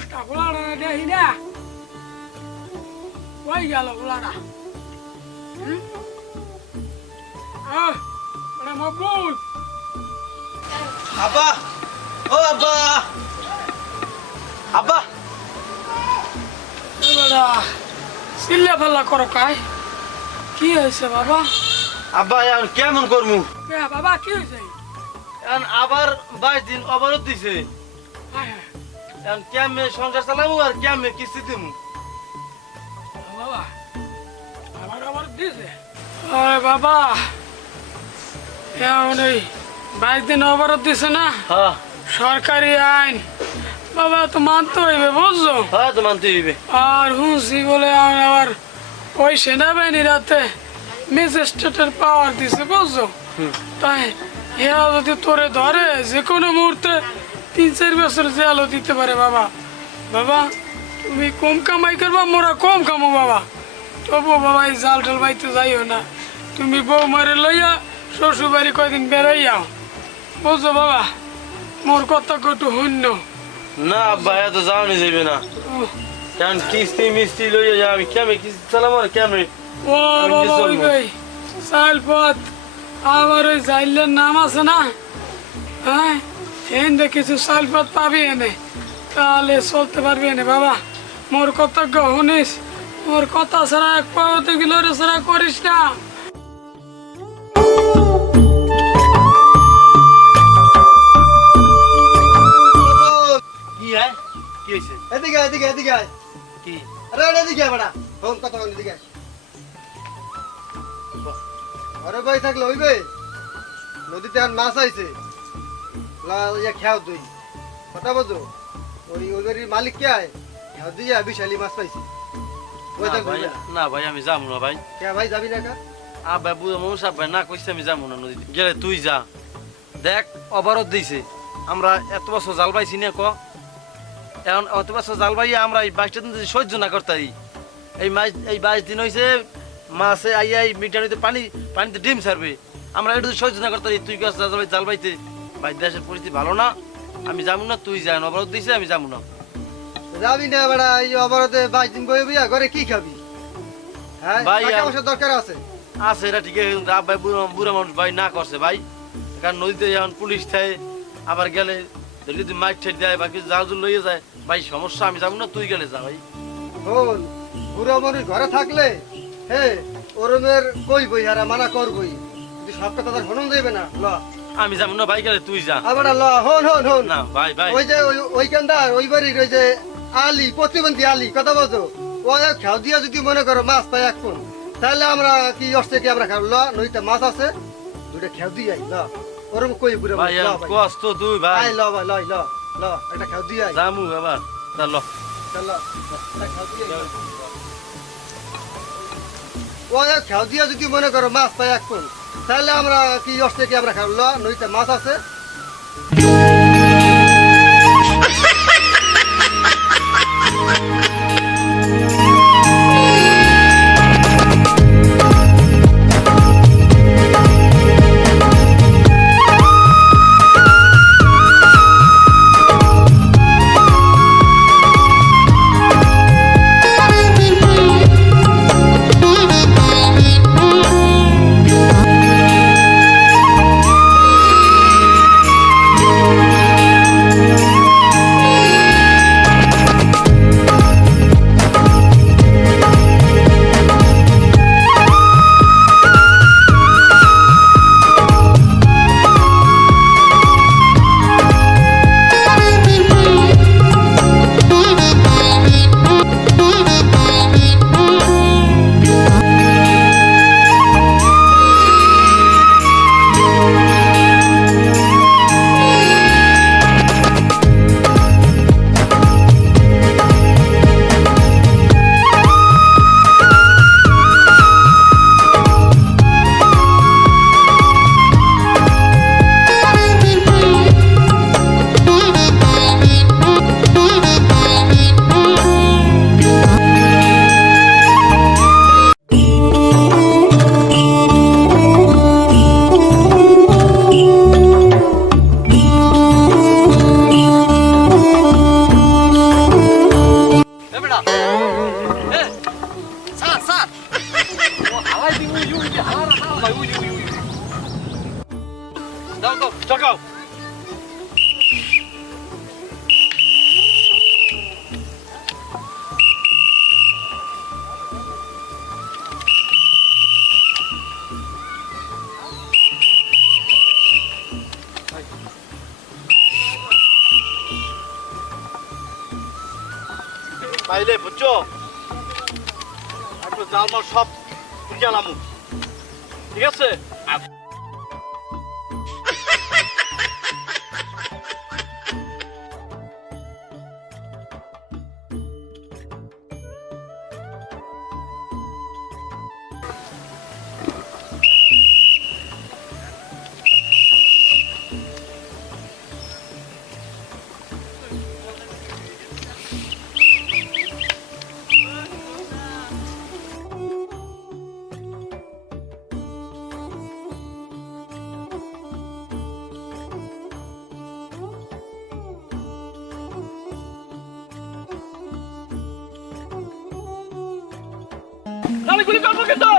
অবস্থা গোলাটা দেখি না? কই গেল গোলাটা? মকবুল আব্বা ও আব্বা। আব্বা। চিল্লা ফাল্লা করো কাই। কি হয়েছে বাবা? আব্বা এখন কেমন করমু? বাবা কি হয়েছে? আবার বাইশ দিন অবরোধ দিছে। হায় হায়, কেমনে সংসার চালামু আর কেমনে কিস্তি দিমু? বাবা আমার আবার দিছে। আরে বাবা এমন এই বাইশ দিন অবরোধ দিছে না? হ্যাঁ। সরকারি আইন। বাবা তো মানতে হইবে বুঝছ? হ্যাঁ তো মানতে হইবে। আর হুঁসি বলে আবার ওই সেনাবাহিনী রাতে ম্যাজিস্ট্রেটের পাওয়ার দিছে বুঝছ? তাই এরা যদি তোরে ধরে যে কোনো মুহূর্তে তিন চার বছর জেলও দিতে পারে বাবা। বাবা তুমি কম কামাই করবা মোরা কম কামো বাবা। তবু বাবা এই জাল টাল বাইতে যাইও না। তুমি বউ মারে লইয়া শ্বশুর বাড়ি কয়দিন বেড়াইয়াও বুঝছ বাবা মোর কথা কটু শূন্য না আব্বা এত যাওয়ানি যাইবে না। এখন কিস্তি মিস্তি লইয়া যা আমি কেমনে কিস্তি চালামু আর কেমনে? ও বাবা ওই ভাই চাল পথ আমার ওই জাইলের নাম আছে না? হ্যাঁ? এনে কিছু চাল পথ পাবি এনে। তাহলে চলতে পারবি এনে বাবা। মোর কর্তব্য শুনিস? মোর কথা ছাড়া এক পাওয়াতে গেলে রে ছাড়া করিস না। কি কি এদিকে এদিকে এদিকে আয়। কি? আরে আরে এদিকে আয় ফোন কথা বল এদিকে আয়। ঘরে বই থাকলে হইবে। নদীতে আর মাছ আইছে। ইয়া খেয়াও তুই। কথা বলছো? ওই ওই বাড়ির মালিক কে আয়? খেয়াও দিয়ে বিশালি মাছ পাইছি। না ভাই আমি যাব না ভাই। কে ভাই যাবি না কা বুঝো মৌসা ভাই না কইছে আমি যাব না নদীতে। গেলে তুই যা। দেখ অবরোধ দিছে। আমরা এত বছর জাল পাইছি না ক? এখন অত বছর জাল পাই আমরা এই বাইশটা দিন সহ্য না করতাই। এই মাস এই বাইশ দিন হয়েছে মাসে আই আই মিটারিতে পানি পানিতে ডিম ছাড়বে। আমরা এটা সহ্য না করতাই তুই পাই- জাল পাইতে? ভাই দেশের পরিস্থিতি ভালো না। আমি যাব না তুই যা অবরোধ দিছে আমি যাব না। যাবি না বেটা এই অবরোধে বাইশ দিন বই বিয়া ঘরে কি খাবি? হ্যাঁ ভাই, টাকা পয়সার দরকার আছে। আছে এটা ঠিক আছে কিন্তু আব্বাই বুড়ো বুড়ো মানুষ ভাই না করছে ভাই। কারণ নদীতে যখন পুলিশ থাকে আবার গেলে যদি মাইক ঠেট দেয় বা কিছু জাল জুল লইয়ে যায় ভাই সমস্যা আমি যাব না তুই গেলে যা ভাই। শোন বুড়ো মানুষ ঘরে থাকলে হে ওরমের কই বই হারা মানা করবই কিন্তু সব কথা তার হনন দেবে না ল। আমি যাব না ভাই গেলে তুই যা। আবার ল হন হন হন। না ভাই ভাই। ওই যে ওই- ওইখানদার ওই বাড়ির ওই যে আলী প্রতিবন্ধী আলী কথা বলছো? ও খেয়াও দিয়া যদি মনে করো মাছ পাই এক কোন তাহলে আমরা কি অস্তে কি আমরা খাব? ল নদীতে মাছ আছে দুইটা খেয়াও দিয়ে আই ল। ওরম কই বুড়ো ভাই কষ্ট তুই ভাই। আই ল ভাই ল ল ল একটা দিয়ে আই। এবার তা ল। চল ল, দিয়ে আই। ও দিয়া যদি মনে করো মাছ পাই এক কোন তাহলে আমরা কি অস্তে কি আমরা খাব? নইতে নদীতে মাছ আছে। একটু সব উঠিয়ে আনামু ঠিক আছে? তাহলে গুলি করব কিন্তু।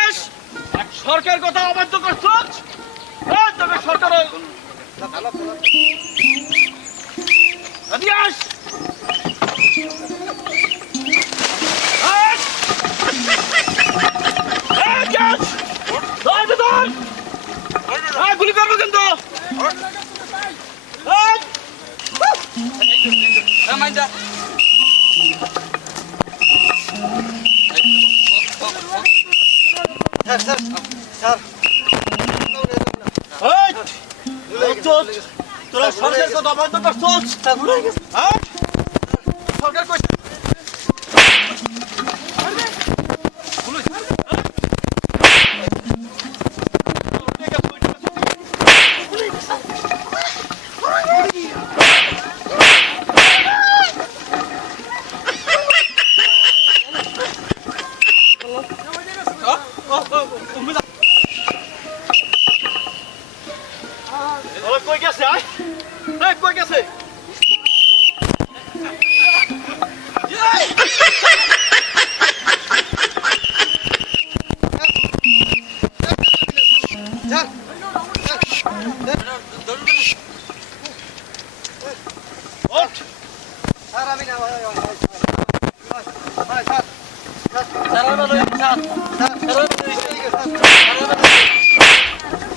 আস। এক সরকার কথা অবাধ্য করছস? এই, তোকে সরকার আস। এই। এই, এদিকে আস। ধর, ধর, ধর। এই, গুলি করব কিন্তু এই। স্যার স্যার স্যার এই, বুঝছস? তোরা সরকার কথা অবাধ্য করছস হ্যাঁ? সরকার কইছে ওরা কই গেছে আয় এই কই গেছে স্যার ওঠ স্যার আমি না ভাই, ভাই, ভাই, ভাই, স্যার স্যার স্যার আমরা লই স্যার স্যার স্যার আমরা লই স্যার ওরা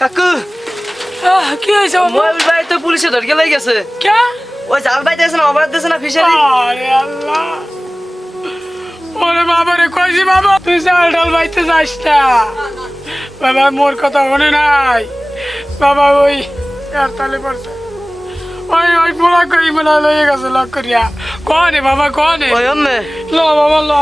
কাকু। আহ, কি হয়েছে মোবাইল ভাই তো পুলিশে ধরকে লাই গেছে। কে? ওই জাল ভাই দিয়েছে না অপরাধ দিয়েছে না ফিশারি? আল্লাহ। ওরে বাবা রে কইছি বাবা তুই চাল ডাল বাইতে যাস না। বাবা মোর কথা মনে নাই। বাবা ওই আর তালে পড়ছে। ওই ওই পোলা কই মেলা লয়ে গেছে লক করিয়া। কনে বাবা কনে? ল বাবা ল।